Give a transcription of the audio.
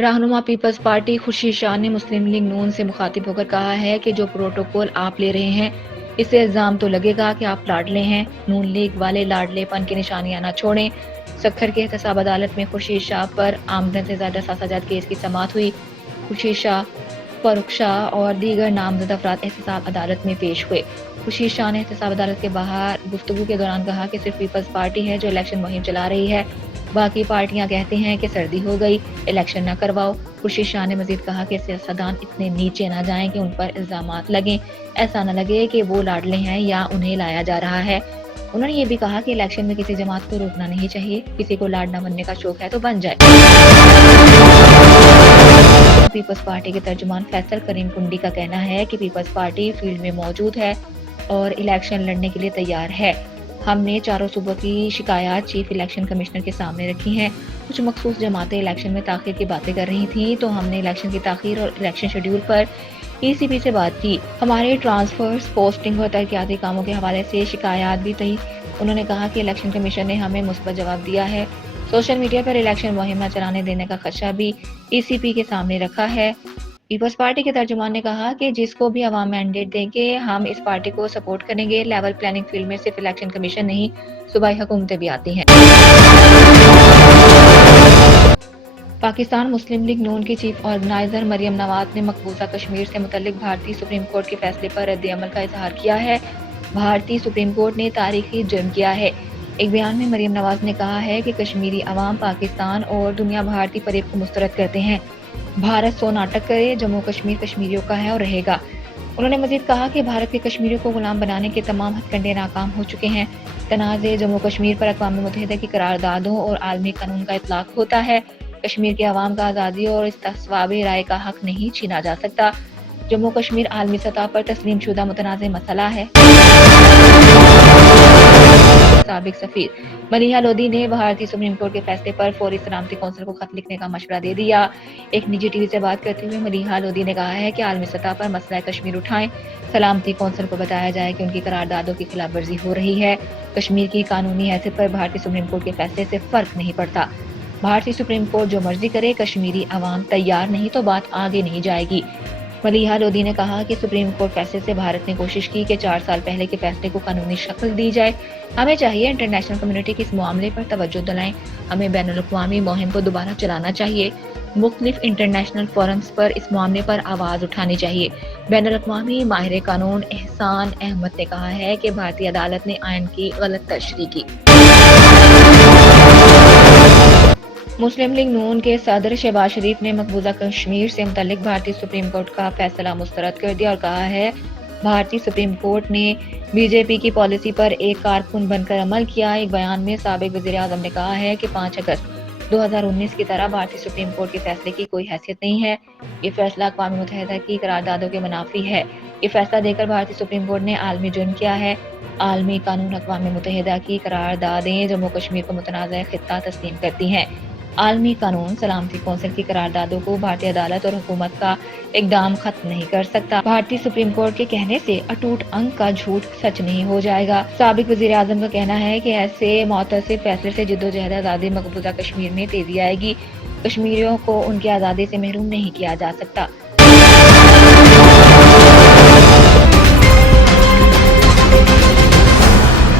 رہنما Peoples party Khurshid Shah نے مسلم league نون سے مخاطب ہو کر کہا ہے کہ جو پروٹوکول آپ لے رہے ہیں اس سے الزام تو لگے گا کہ آپ لاڈلے ہیں۔ نون لیگ والے لاڈلے پن کی نشانیاں نہ چھوڑیں۔ سکھر کے احتساب عدالت میں خورشید شاہ پر آمدن سے زائد اثاثہ جات کیس کی سماعت ہوئی۔ خورشید شاہ، فاروق شاہ اور دیگر نامزد افراد احتساب عدالت میں پیش ہوئے۔ خورشید شاہ نے احتساب عدالت کے باہر گفتگو کے دوران کہا کہ صرف پیپلز پارٹی ہے جو الیکشن مہم چلا رہی ہے، باقی پارٹیاں کہتے ہیں کہ سردی ہو گئی، الیکشن نہ کرواؤ۔ خورشید شاہ نے مزید کہا کہ سیاستدان اتنے نیچے نہ جائیں کہ ان پر الزامات لگیں، ایسا نہ لگے کہ وہ لاڈلے ہیں یا انہیں لایا جا رہا ہے۔ انہوں نے یہ بھی کہا کہ الیکشن میں کسی جماعت کو روکنا نہیں چاہیے، کسی کو لاڈ نہ بننے کا شوق ہے تو بن جائے۔ پیپلز پارٹی کے ترجمان فیصل کریم کنڈی کا کہنا ہے کہ پیپلز پارٹی فیلڈ میں موجود ہے اور الیکشن لڑنے کے لیے تیار ہے۔ ہم نے چاروں صوبوں کی شکایات چیف الیکشن کمشنر کے سامنے رکھی ہیں۔ کچھ مخصوص جماعتیں الیکشن میں تاخیر کی باتیں کر رہی تھیں تو ہم نے الیکشن کی تاخیر اور الیکشن شیڈول پر ای سی پی سے بات کی۔ ہمارے ٹرانسفرز، پوسٹنگ اور ترقیاتی کاموں کے حوالے سے شکایات بھی تھیں۔ انہوں نے کہا کہ الیکشن کمیشن نے ہمیں مثبت جواب دیا ہے۔ سوشل میڈیا پر الیکشن مہم نہ چلانے دینے کا خدشہ بھی ای سی پی کے سامنے رکھا ہے۔ پیپلز پارٹی کے ترجمان نے کہا کہ جس کو بھی عوام مینڈیٹ دیں گے ہم اس پارٹی کو سپورٹ کریں گے۔ لیول پلاننگ فیلڈ میں صرف الیکشن کمیشن نہیں، صوبائی حکومتیں بھی آتی ہیں۔ پاکستان مسلم لیگ نون کی چیف آرگنائزر مریم نواز نے مقبوضہ کشمیر سے متعلق بھارتی سپریم کورٹ کے فیصلے پر رد عمل کا اظہار کیا ہے۔ بھارتی سپریم کورٹ نے تاریخی جرم کیا ہے۔ ایک بیان میں مریم نواز نے کہا ہے کہ کشمیری عوام پاکستان اور دنیا بھارتی فریب کو مسترد کرتے ہیں۔ بھارت سو ناٹک کرے، جموں کشمیر کشمیریوں کا ہے اور رہے گا۔ انہوں نے مزید کہا کہ بھارت کے کشمیریوں کو غلام بنانے کے تمام ہتھ کنڈے ناکام ہو چکے ہیں۔ تنازع جموں کشمیر پر اقوام متحدہ کی قراردادوں اور عالمی قانون کا اطلاق ہوتا ہے۔ کشمیر کے عوام کا آزادی اور استصواب رائے کا حق نہیں چھینا جا سکتا۔ جموں کشمیر عالمی سطح پر تسلیم شدہ متنازع مسئلہ ہے۔ سابق سفیر ملیحہ لودھی نے بھارتی سپریم کورٹ کے فیصلے پر فوری سلامتی کونسل کو خط لکھنے کا مشورہ دے دیا۔ ایک نجی ٹی وی سے بات کرتے ہوئے ملیحہ لودھی نے کہا ہے کہ عالمی سطح پر مسئلہ کشمیر اٹھائیں، سلامتی کونسل کو بتایا جائے کہ ان کی قراردادوں کی خلاف ورزی ہو رہی ہے۔ کشمیر کی قانونی حیثیت پر بھارتی سپریم کورٹ کے فیصلے سے فرق نہیں پڑتا۔ بھارتی سپریم کورٹ جو مرضی کرے، کشمیری عوام تیار نہیں تو بات آگے نہیں جائے گی۔ ملیحہ لودھی نے کہا کہ سپریم کورٹ فیصلے سے بھارت نے کوشش کی کہ 4 سال پہلے کے فیصلے کو قانونی شکل دی جائے۔ ہمیں چاہیے انٹرنیشنل کمیونٹی کی اس معاملے پر توجہ دلائیں۔ ہمیں بین الاقوامی مہم کو دوبارہ چلانا چاہیے۔ مختلف انٹرنیشنل فورمز پر اس معاملے پر آواز اٹھانی چاہیے۔ بین الاقوامی ماہر قانون احسان احمد نے کہا ہے کہ بھارتی عدالت نے آئین کی غلط تشریح کی۔ مسلم لیگ نون کے صدر شہباز شریف نے مقبوضہ کشمیر سے متعلق بھارتی سپریم کورٹ کا فیصلہ مسترد کر دیا اور کہا ہے بھارتی سپریم کورٹ نے بی جے پی کی پالیسی پر ایک کارکن بن کر عمل کیا۔ ایک بیان میں سابق وزیر اعظم نے کہا ہے کہ 5 اگست 2019 کی طرح بھارتی سپریم کورٹ کے فیصلے کی کوئی حیثیت نہیں ہے۔ یہ فیصلہ اقوام متحدہ کی قراردادوں کے منافی ہے۔ یہ فیصلہ دے کر بھارتی سپریم کورٹ نے عالمی جرم کیا ہے۔ عالمی قانون اقوام متحدہ کی قراردادیں جموں کشمیر کو متنازع خطہ تسلیم کرتی ہیں۔ عالمی قانون سلامتی کونسل کی قراردادوں کو بھارتی عدالت اور حکومت کا اقدام ختم نہیں کر سکتا۔ بھارتی سپریم کورٹ کے کہنے سے اٹوٹ انک کا جھوٹ سچ نہیں ہو جائے گا۔ سابق وزیر اعظم کا کہنا ہے کہ ایسے معتسب فیصلے سے جدوجہد آزادی مقبوضہ کشمیر میں تیزی آئے گی۔ کشمیریوں کو ان کی آزادی سے محروم نہیں کیا جا سکتا۔